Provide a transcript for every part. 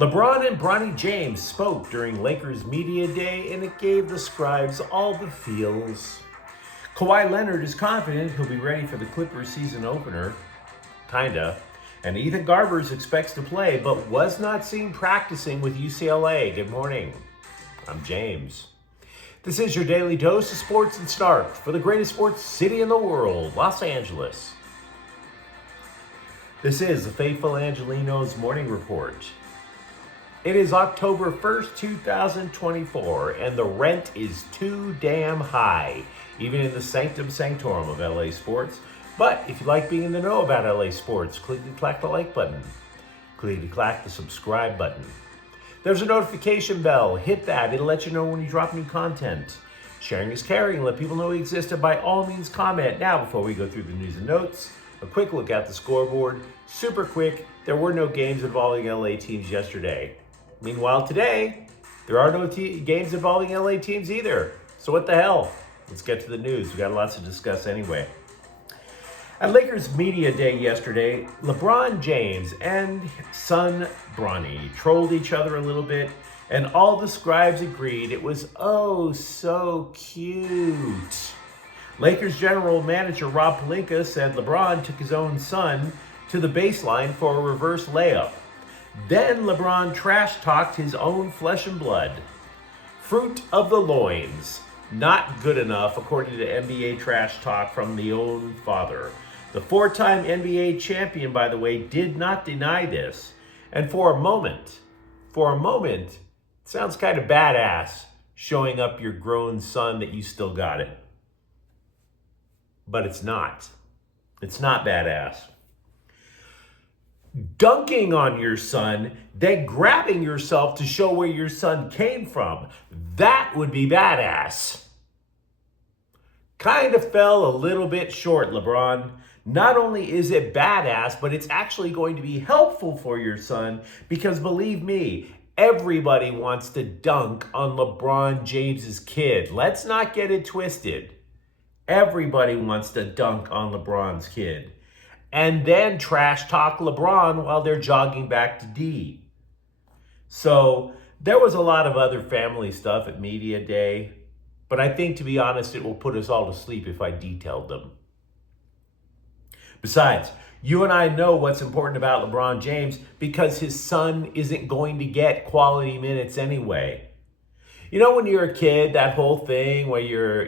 LeBron and Bronny James spoke during Lakers Media Day, and it gave the scribes all the feels. Kawhi Leonard is confident he'll be ready for the Clippers season opener. Kinda. And Ethan Garbers expects to play, but was not seen practicing with UCLA. Good morning. I'm James. This is your daily dose of sports and snark for the greatest sports city in the world, Los Angeles. This is the faithful Angelenos morning report. It is October 1st, 2024, and the rent is too damn high, even in the sanctum sanctorum of LA sports. But if you like being in the know about LA sports, click the like button. Click the subscribe button. There's a notification bell. Hit that. It'll let you know when you drop new content. Sharing is caring. Let people know we exist, and by all means comment. Now, before we go through the news and notes, a quick look at the scoreboard. Super quick. There were no games involving LA teams yesterday. Meanwhile, today, there are no games involving LA teams either. So what the hell? Let's get to the news. We've got lots to discuss anyway. At Lakers Media Day yesterday, LeBron James and son Bronny trolled each other a little bit, and all the scribes agreed it was oh so cute. Lakers general manager Rob Pelinka said LeBron took his own son to the baseline for a reverse layup. Then LeBron trash-talked his own flesh and blood. Fruit of the loins. Not good enough, according to NBA trash talk from the own father. The four-time NBA champion, by the way, did not deny this. And for a moment, it sounds kind of badass showing up your grown son that you still got it. But it's not. It's not badass. Dunking on your son, then grabbing yourself to show where your son came from. That would be badass. Kind of fell a little bit short, LeBron. Not only is it badass, but it's actually going to be helpful for your son because believe me, everybody wants to dunk on LeBron James's kid. Let's not get it twisted. Everybody wants to dunk on LeBron's kid. And then trash talk LeBron while they're jogging back to D. So there was a lot of other family stuff at Media Day, but I think, to be honest, it will put us all to sleep if I detailed them. Besides, you and I know what's important about LeBron James because his son isn't going to get quality minutes anyway. You know, when you're a kid, that whole thing where you're,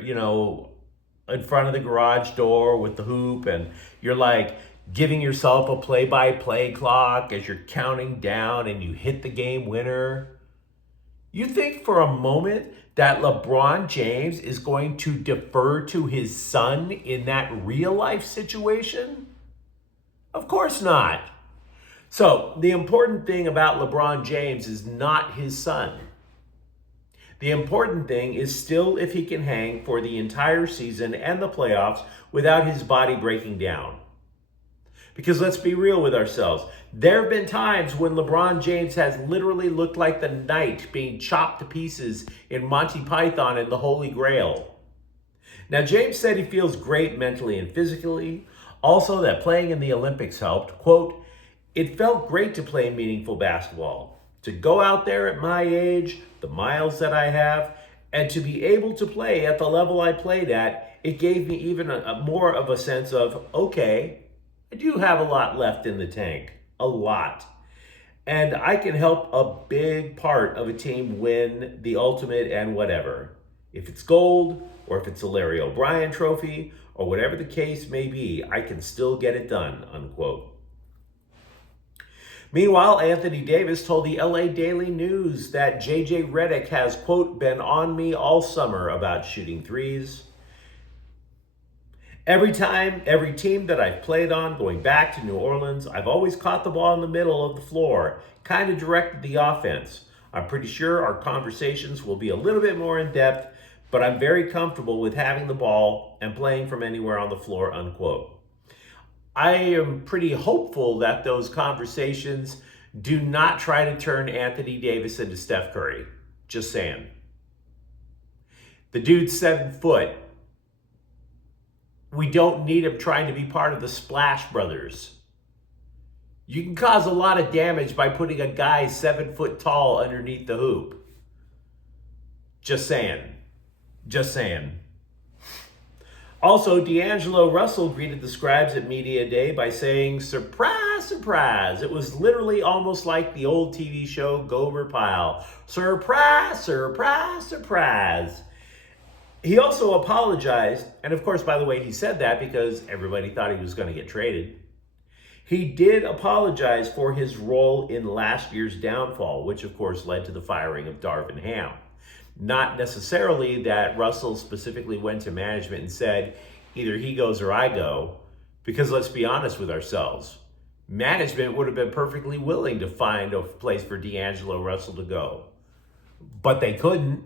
in front of the garage door with the hoop and you're like giving yourself a play-by-play clock as you're counting down and you hit the game winner. You think for a moment that LeBron James is going to defer to his son in that real-life situation? Of course not. So the important thing about LeBron James is not his son. The important thing is still if he can hang for the entire season and the playoffs without his body breaking down. Because let's be real with ourselves. There have been times when LeBron James has literally looked like the knight being chopped to pieces in Monty Python and the Holy Grail. Now, James said he feels great mentally and physically. Also, that playing in the Olympics helped. Quote, "It felt great to play meaningful basketball. To go out there at my age, the miles that I have, and to be able to play at the level I played at, it gave me even more of a sense of, okay, I do have a lot left in the tank. A lot. And I can help a big part of a team win the ultimate and whatever. If it's gold, or if it's a Larry O'Brien trophy, or whatever the case may be, I can still get it done," unquote. Meanwhile, Anthony Davis told the LA Daily News that JJ Redick has, quote, "been on me all summer about shooting threes. Every team that I've played on, going back to New Orleans, I've always caught the ball in the middle of the floor, kind of directed the offense. I'm pretty sure our conversations will be a little bit more in depth, but I'm very comfortable with having the ball and playing from anywhere on the floor," unquote. I am pretty hopeful that those conversations do not try to turn Anthony Davis into Steph Curry. Just saying. The dude's 7 foot. We don't need him trying to be part of the Splash Brothers. You can cause a lot of damage by putting a guy 7 foot tall underneath the hoop. Just saying. Just saying. Also, D'Angelo Russell greeted the scribes at Media Day by saying, "Surprise, surprise." It was literally almost like the old TV show Gomer Pyle. Surprise, surprise, surprise. He also apologized, and of course, by the way, he said that because everybody thought he was going to get traded. He did apologize for his role in last year's downfall, which of course led to the firing of Darvin Ham. Not necessarily that Russell specifically went to management and said, either he goes or I go, because let's be honest with ourselves. Management would have been perfectly willing to find a place for D'Angelo Russell to go, but they couldn't.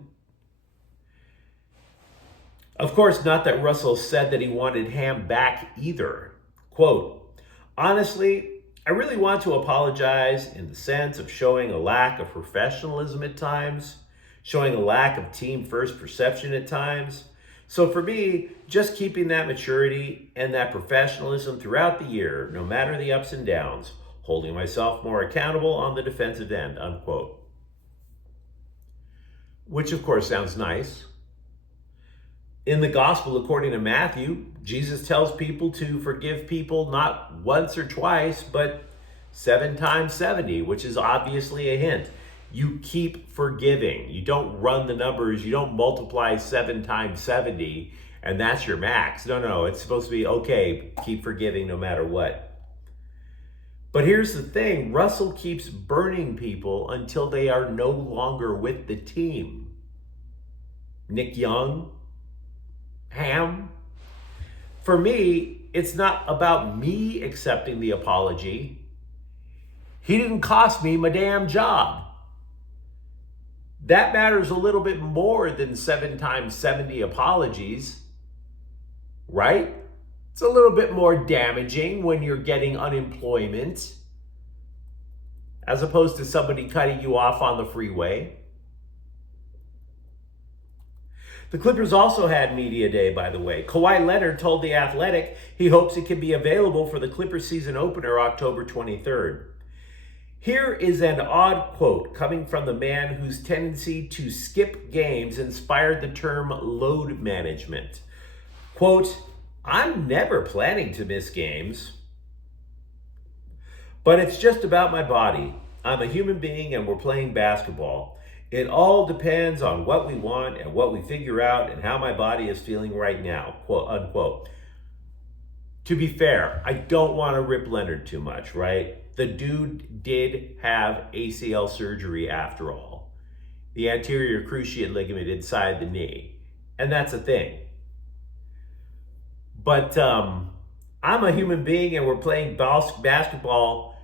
Of course, not that Russell said that he wanted Ham back either. Quote, "Honestly, I really want to apologize in the sense of showing a lack of professionalism at times, showing a lack of team first perception at times. So for me, just keeping that maturity and that professionalism throughout the year, no matter the ups and downs, holding myself more accountable on the defensive end," unquote. Which of course sounds nice. In the gospel, according to Matthew, Jesus tells people to forgive people not once or twice, but 7 times 70, which is obviously a hint. You keep forgiving. You don't run the numbers. You don't multiply 7 times 70, and that's your max. No, it's supposed to be, okay, keep forgiving no matter what. But here's the thing. Russell keeps burning people until they are no longer with the team. Nick Young, Ham. For me, it's not about me accepting the apology. He didn't cost me my damn job. That matters a little bit more than 7 times 70 apologies, right? It's a little bit more damaging when you're getting unemployment as opposed to somebody cutting you off on the freeway. The Clippers also had Media Day, by the way. Kawhi Leonard told The Athletic he hopes it can be available for the Clippers season opener October 23rd. Here is an odd quote coming from the man whose tendency to skip games inspired the term load management. Quote, "I'm never planning to miss games, but it's just about my body. I'm a human being and we're playing basketball. It all depends on what we want and what we figure out and how my body is feeling right now," quote unquote. To be fair, I don't want to rip Leonard too much, right? The dude did have ACL surgery after all. The anterior cruciate ligament inside the knee. And that's a thing. But I'm a human being and we're playing basketball.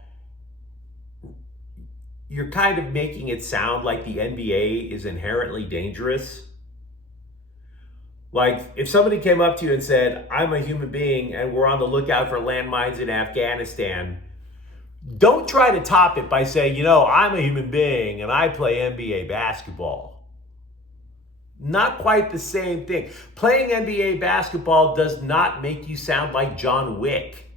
You're kind of making it sound like the NBA is inherently dangerous. Like if somebody came up to you and said, "I'm a human being and we're on the lookout for landmines in Afghanistan," don't try to top it by saying, "I'm a human being and I play NBA basketball." Not quite the same thing. Playing NBA basketball does not make you sound like John Wick.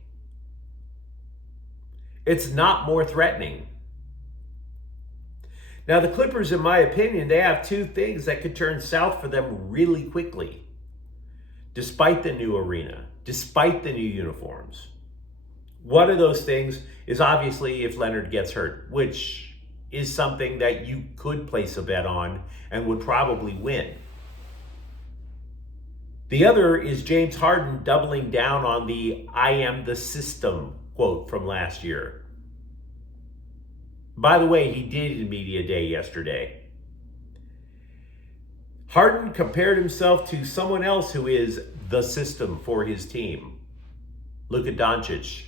It's not more threatening. Now, the Clippers, in my opinion, they have 2 things that could turn south for them really quickly, despite the new arena, despite the new uniforms. One of those things is obviously if Leonard gets hurt, which is something that you could place a bet on and would probably win. The other is James Harden doubling down on the "I am the system" quote from last year. By the way, he did in Media Day yesterday. Harden compared himself to someone else who is the system for his team. Luka Doncic.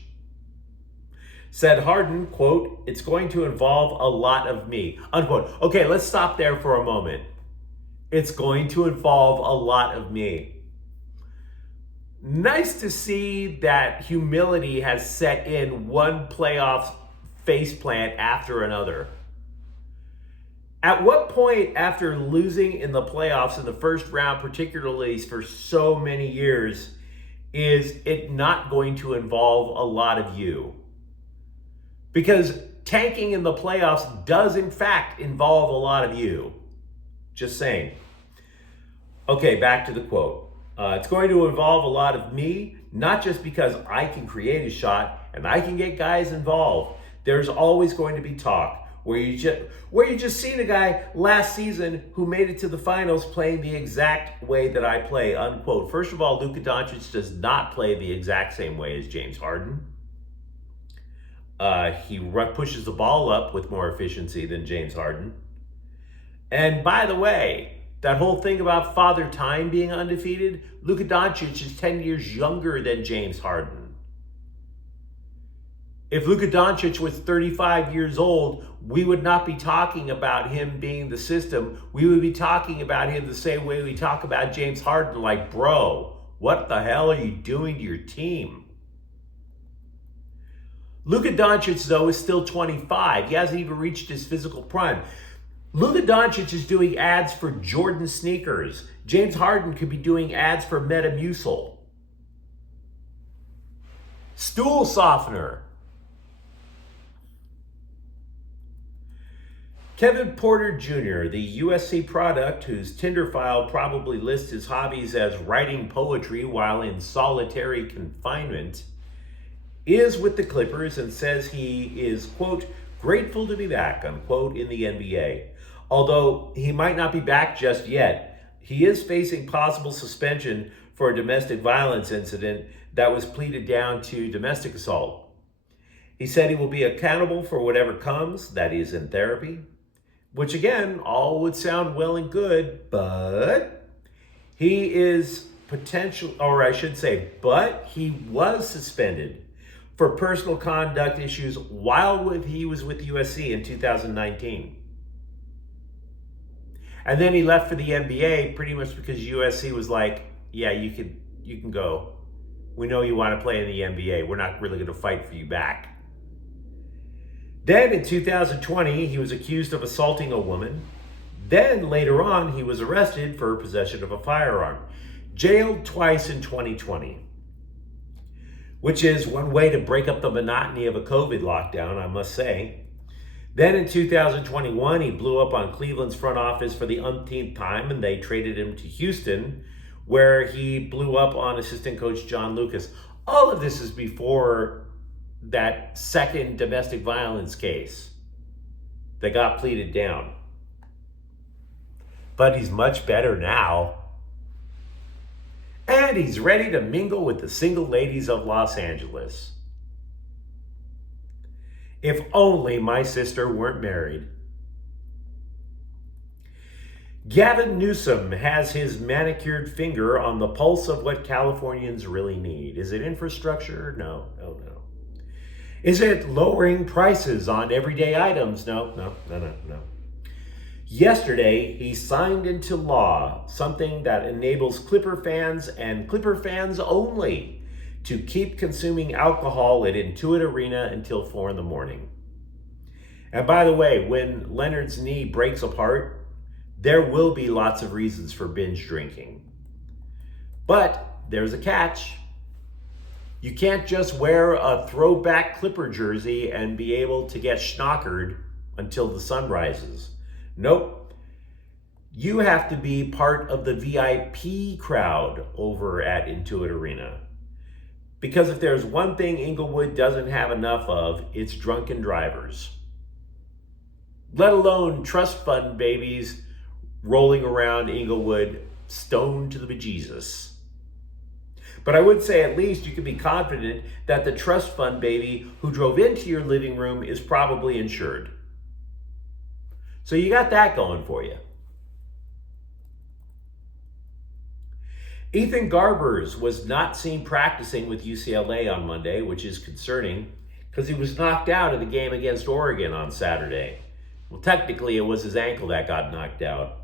Said Harden, quote, "It's going to involve a lot of me," unquote. Okay, let's stop there for a moment. It's going to involve a lot of me. Nice to see that humility has set in one playoff faceplant after another. At what point after losing in the playoffs in the first round, particularly for so many years, is it not going to involve a lot of you? Because tanking in the playoffs does, in fact, involve a lot of you. Just saying. Okay, back to the quote. It's going to involve a lot of me, not just because I can create a shot and I can get guys involved. There's always going to be talk where you just seen a guy last season who made it to the finals playing the exact way that I play, unquote. First of all, Luka Doncic does not play the exact same way as James Harden. He pushes the ball up with more efficiency than James Harden. And by the way, that whole thing about Father Time being undefeated, Luka Doncic is 10 years younger than James Harden. If Luka Doncic was 35 years old, we would not be talking about him being the system. We would be talking about him the same way we talk about James Harden, like, bro, what the hell are you doing to your team? Luka Doncic, though, is still 25. He hasn't even reached his physical prime. Luka Doncic is doing ads for Jordan sneakers. James Harden could be doing ads for Metamucil. Stool softener. Kevin Porter Jr., the USC product whose Tinder file probably lists his hobbies as writing poetry while in solitary confinement, is with the Clippers and says he is, quote, grateful to be back, unquote, in the NBA. Although he might not be back just yet, he is facing possible suspension for a domestic violence incident that was pleaded down to domestic assault. He said he will be accountable for whatever comes, that is in therapy, which again, all would sound well and good, but he is but he was suspended for personal conduct issues while he was with USC in 2019. And then he left for the NBA pretty much because USC was like, yeah, you can go. We know you want to play in the NBA. We're not really going to fight for you back. Then in 2020, he was accused of assaulting a woman. Then later on, he was arrested for possession of a firearm. Jailed twice in 2020. Which is one way to break up the monotony of a COVID lockdown, I must say. Then in 2021, he blew up on Cleveland's front office for the umpteenth time, and they traded him to Houston, where he blew up on assistant coach John Lucas. All of this is before that second domestic violence case that got pleaded down. But he's much better now. And he's ready to mingle with the single ladies of Los Angeles. If only my sister weren't married. Gavin Newsom has his manicured finger on the pulse of what Californians really need. Is it infrastructure? No. Is it lowering prices on everyday items? No. Yesterday, he signed into law something that enables Clipper fans and Clipper fans only to keep consuming alcohol at Intuit Arena until 4 a.m. And by the way, when Leonard's knee breaks apart, there will be lots of reasons for binge drinking. But there's a catch. You can't just wear a throwback Clipper jersey and be able to get schnockered until the sun rises. Nope. You have to be part of the VIP crowd over at Intuit Arena. Because if there's one thing Inglewood doesn't have enough of, it's drunken drivers. Let alone trust fund babies rolling around Inglewood stoned to the bejesus. But I would say at least you can be confident that the trust fund baby who drove into your living room is probably insured. So you got that going for you. Ethan Garbers was not seen practicing with UCLA on Monday, which is concerning because he was knocked out of the game against Oregon on Saturday. Well, technically it was his ankle that got knocked out.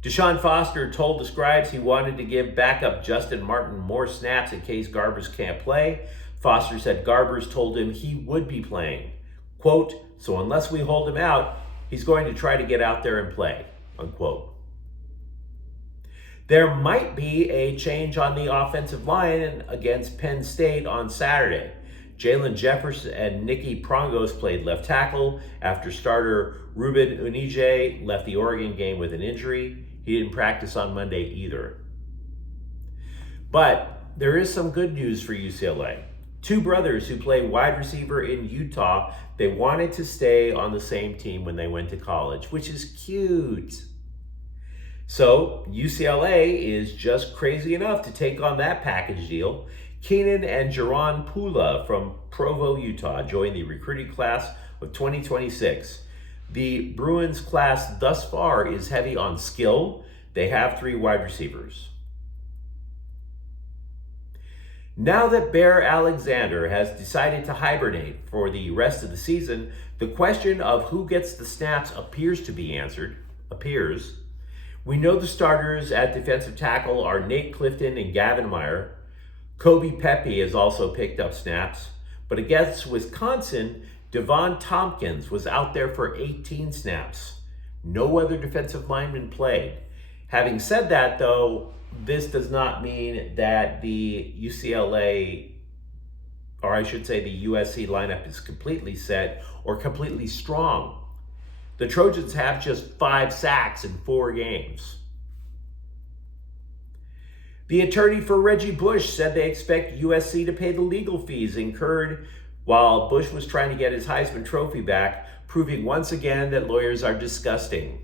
Deshaun Foster told the Scribes he wanted to give backup Justin Martin more snaps in case Garbers can't play. Foster said Garbers told him he would be playing. Quote, so unless we hold him out, he's going to try to get out there and play, unquote. There might be a change on the offensive line against Penn State on Saturday. Jalen Jefferson and Nicky Prongos played left tackle after starter Ruben Unije left the Oregon game with an injury. He didn't practice on Monday either. But there is some good news for UCLA. Two brothers who play wide receiver in Utah, they wanted to stay on the same team when they went to college, which is cute. So UCLA is just crazy enough to take on that package deal. Keenan and Jaron Pula from Provo, Utah, joined the recruiting class of 2026. The Bruins class thus far is heavy on skill. They have 3 wide receivers. Now that Bear Alexander has decided to hibernate for the rest of the season, the question of who gets the snaps appears to be answered. We know the starters at defensive tackle are Nate Clifton and Gavin Meyer. Kobe Pepe has also picked up snaps, but against Wisconsin, Devon Tompkins was out there for 18 snaps. No other defensive lineman played. Having said that, though, this does not mean that the UCLA, or I should say the USC lineup is completely set or completely strong. The Trojans have just 5 sacks in 4 games. The attorney for Reggie Bush said they expect USC to pay the legal fees incurred while Bush was trying to get his Heisman Trophy back, proving once again that lawyers are disgusting.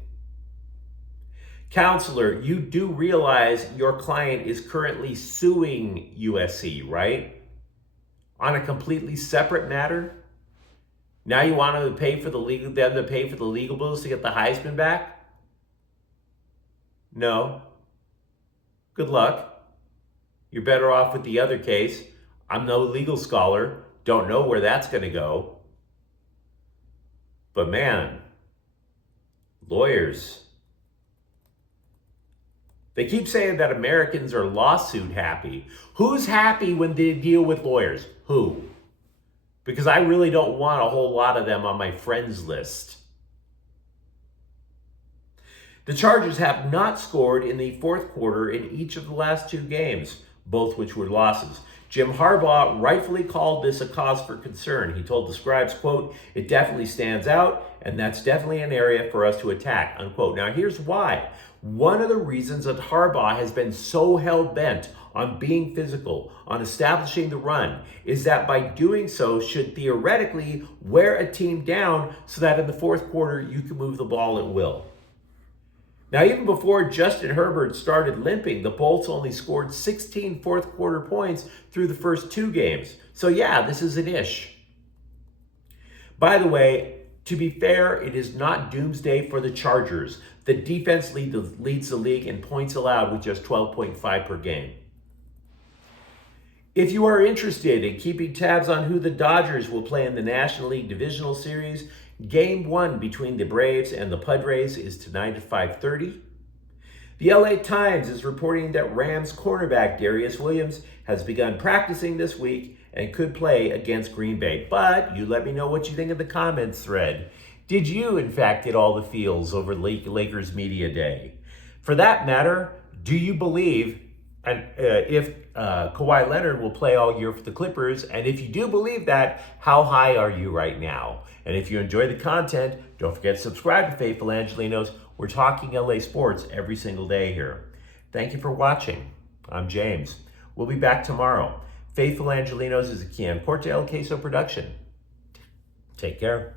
Counselor, you do realize your client is currently suing USC, right? On a completely separate matter? Now you want them to pay for the legal bills to get the Heisman back? No. Good luck. You're better off with the other case. I'm no legal scholar. Don't know where that's going to go. But man, lawyers. They keep saying that Americans are lawsuit happy. Who's happy when they deal with lawyers? Who? Because I really don't want a whole lot of them on my friends list. The Chargers have not scored in the fourth quarter in each of the last 2 games, both which were losses. Jim Harbaugh rightfully called this a cause for concern. He told the Scribes, quote, "It definitely stands out, and that's definitely an area for us to attack," unquote. Now, here's why. One of the reasons that Harbaugh has been so hell-bent on being physical, on establishing the run, is that by doing so should theoretically wear a team down so that in the fourth quarter you can move the ball at will. Now, even before Justin Herbert started limping, the Bolts only scored 16 fourth quarter points through the first 2 games. So yeah, this is an ish. By the way, to be fair, it is not doomsday for the Chargers. The defense leads the league in points allowed with just 12.5 per game. If you are interested in keeping tabs on who the Dodgers will play in the National League Divisional Series, Game 1 between the Braves and the Padres is tonight at 5:30. The LA Times is reporting that Rams cornerback Darius Williams has begun practicing this week and could play against Green Bay. But you let me know what you think in the comments thread. Did you, in fact, get all the feels over Lakers Media Day? For that matter, do you believe if Kawhi Leonard will play all year for the Clippers? And if you do believe that, how high are you right now? And if you enjoy the content, don't forget to subscribe to Faithful Angelenos. We're talking LA sports every single day here. Thank you for watching. I'm James. We'll be back tomorrow. Faithful Angelenos is a Kian Corte El Queso production. Take care.